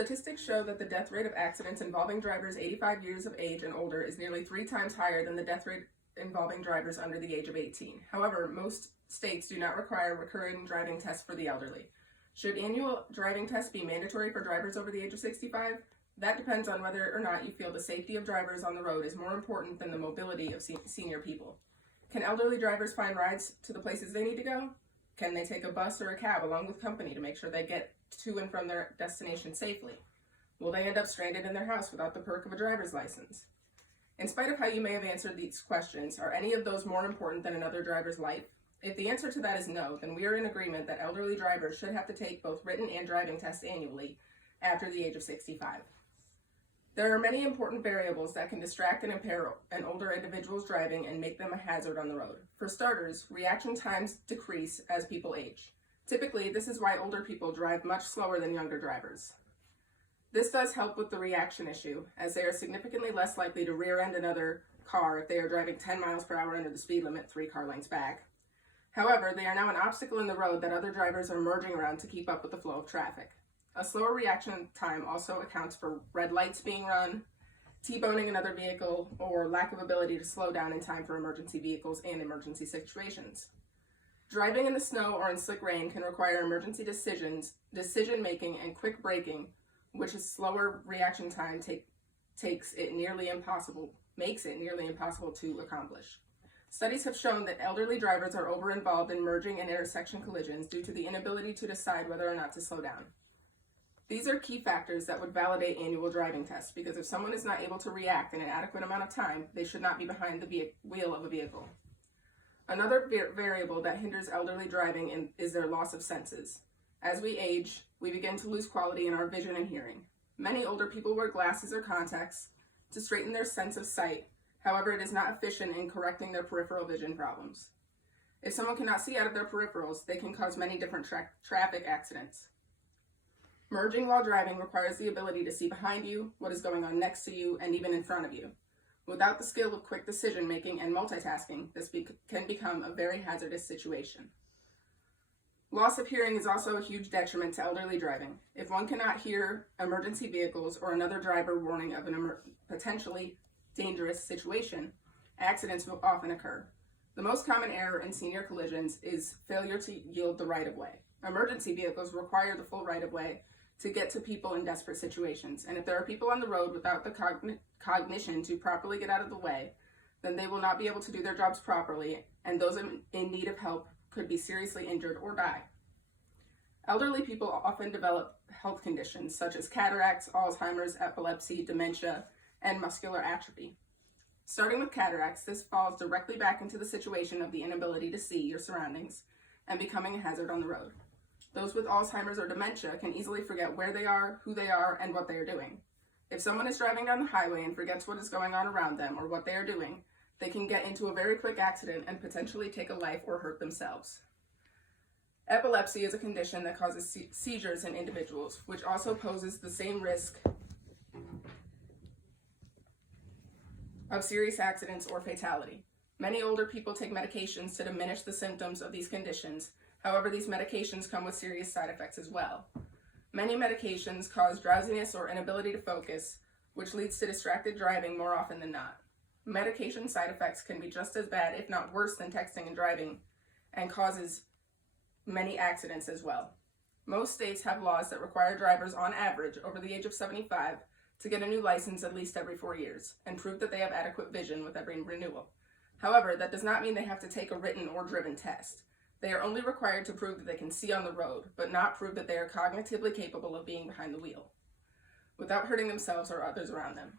Statistics show that the death rate of accidents involving drivers 85 years of age and older is nearly 3 times higher than the death rate involving drivers under the age of 18. However, most states do not require recurring driving tests for the elderly. Should annual driving tests be mandatory for drivers over the age of 65? That depends on whether or not you feel the safety of drivers on the road is more important than the mobility of senior people. Can elderly drivers find rides to the places they need to go? Can they take a bus or a cab along with company to make sure they get to and from their destination safely? Will they end up stranded in their house without the perk of a driver's license? In spite of how you may have answered these questions, are any of those more important than another driver's life? If the answer to that is no, then we are in agreement that elderly drivers should have to take both written and driving tests annually after the age of 65. There are many important variables that can distract and impair an older individual's driving and make them a hazard on the road. For starters, reaction times decrease as people age. Typically, this is why older people drive much slower than younger drivers. This does help with the reaction issue, as they are significantly less likely to rear-end another car if they are driving 10 miles per hour under the speed limit 3 car lengths back. However, they are now an obstacle in the road that other drivers are merging around to keep up with the flow of traffic. A slower reaction time also accounts for red lights being run, T-boning another vehicle, or lack of ability to slow down in time for emergency vehicles and emergency situations. Driving in the snow or in slick rain can require emergency decision-making, and quick braking, which is slower reaction time makes it nearly impossible to accomplish. Studies have shown that elderly drivers are over-involved in merging and intersection collisions due to the inability to decide whether or not to slow down. These are key factors that would validate annual driving tests, because if someone is not able to react in an adequate amount of time, they should not be behind the wheel of a vehicle. Another variable that hinders elderly driving is their loss of senses. As we age, we begin to lose quality in our vision and hearing. Many older people wear glasses or contacts to straighten their sense of sight. However, it is not efficient in correcting their peripheral vision problems. If someone cannot see out of their peripherals, they can cause many different traffic accidents. Merging while driving requires the ability to see behind you, what is going on next to you, and even in front of you. Without the skill of quick decision-making and multitasking, this can become a very hazardous situation. Loss of hearing is also a huge detriment to elderly driving. If one cannot hear emergency vehicles or another driver warning of a potentially dangerous situation, accidents will often occur. The most common error in senior collisions is failure to yield the right-of-way. Emergency vehicles require the full right-of-way to get to people in desperate situations, and if there are people on the road without the cognition to properly get out of the way, then they will not be able to do their jobs properly, and those in need of help could be seriously injured or die. Elderly people often develop health conditions such as cataracts, Alzheimer's, epilepsy, dementia, and muscular atrophy. Starting with cataracts, this falls directly back into the situation of the inability to see your surroundings and becoming a hazard on the road. Those with Alzheimer's or dementia can easily forget where they are, who they are, and what they are doing. If someone is driving down the highway and forgets what is going on around them or what they are doing, they can get into a very quick accident and potentially take a life or hurt themselves. Epilepsy is a condition that causes seizures in individuals, which also poses the same risk of serious accidents or fatality. Many older people take medications to diminish the symptoms of these conditions. However, these medications come with serious side effects as well. Many medications cause drowsiness or inability to focus, which leads to distracted driving more often than not. Medication side effects can be just as bad, if not worse, than texting and driving, and causes many accidents as well. Most states have laws that require drivers on average over the age of 75 to get a new license at least every 4 years and prove that they have adequate vision with every renewal. However, that does not mean they have to take a written or driven test. They are only required to prove that they can see on the road, but not prove that they are cognitively capable of being behind the wheel, without hurting themselves or others around them.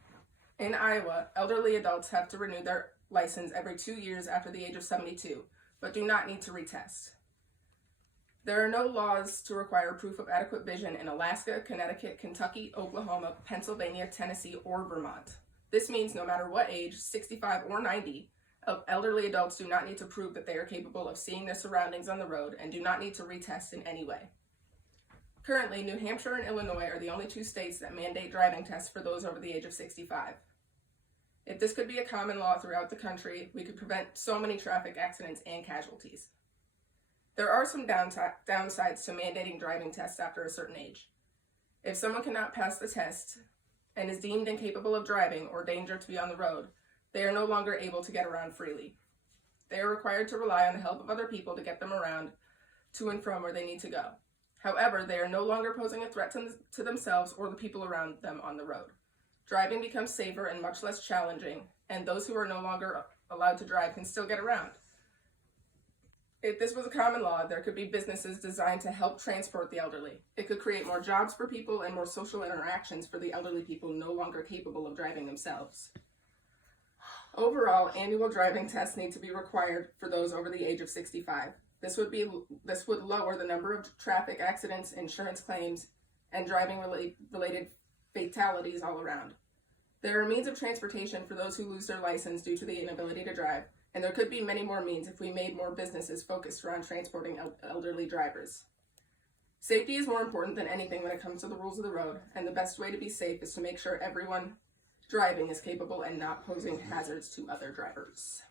In Iowa, elderly adults have to renew their license every 2 years after the age of 72, but do not need to retest. There are no laws to require proof of adequate vision in Alaska, Connecticut, Kentucky, Oklahoma, Pennsylvania, Tennessee, or Vermont. This means no matter what age, 65 or 90, elderly adults do not need to prove that they are capable of seeing their surroundings on the road and do not need to retest in any way. Currently, New Hampshire and Illinois are the only 2 states that mandate driving tests for those over the age of 65. If this could be a common law throughout the country, we could prevent so many traffic accidents and casualties. There are some downsides to mandating driving tests after a certain age. If someone cannot pass the test and is deemed incapable of driving or danger to be on the road, they are no longer able to get around freely. They are required to rely on the help of other people to get them around to and from where they need to go. However, they are no longer posing a threat to themselves or the people around them on the road. Driving becomes safer and much less challenging, and those who are no longer allowed to drive can still get around. If this was a common law, there could be businesses designed to help transport the elderly. It could create more jobs for people and more social interactions for the elderly people no longer capable of driving themselves. Overall, annual driving tests need to be required for those over the age of 65. This would lower the number of traffic accidents, insurance claims, and driving-related fatalities all around. There are means of transportation for those who lose their license due to the inability to drive, and there could be many more means if we made more businesses focused around transporting elderly drivers. Safety is more important than anything when it comes to the rules of the road, and the best way to be safe is to make sure everyone driving is capable and not posing hazards to other drivers.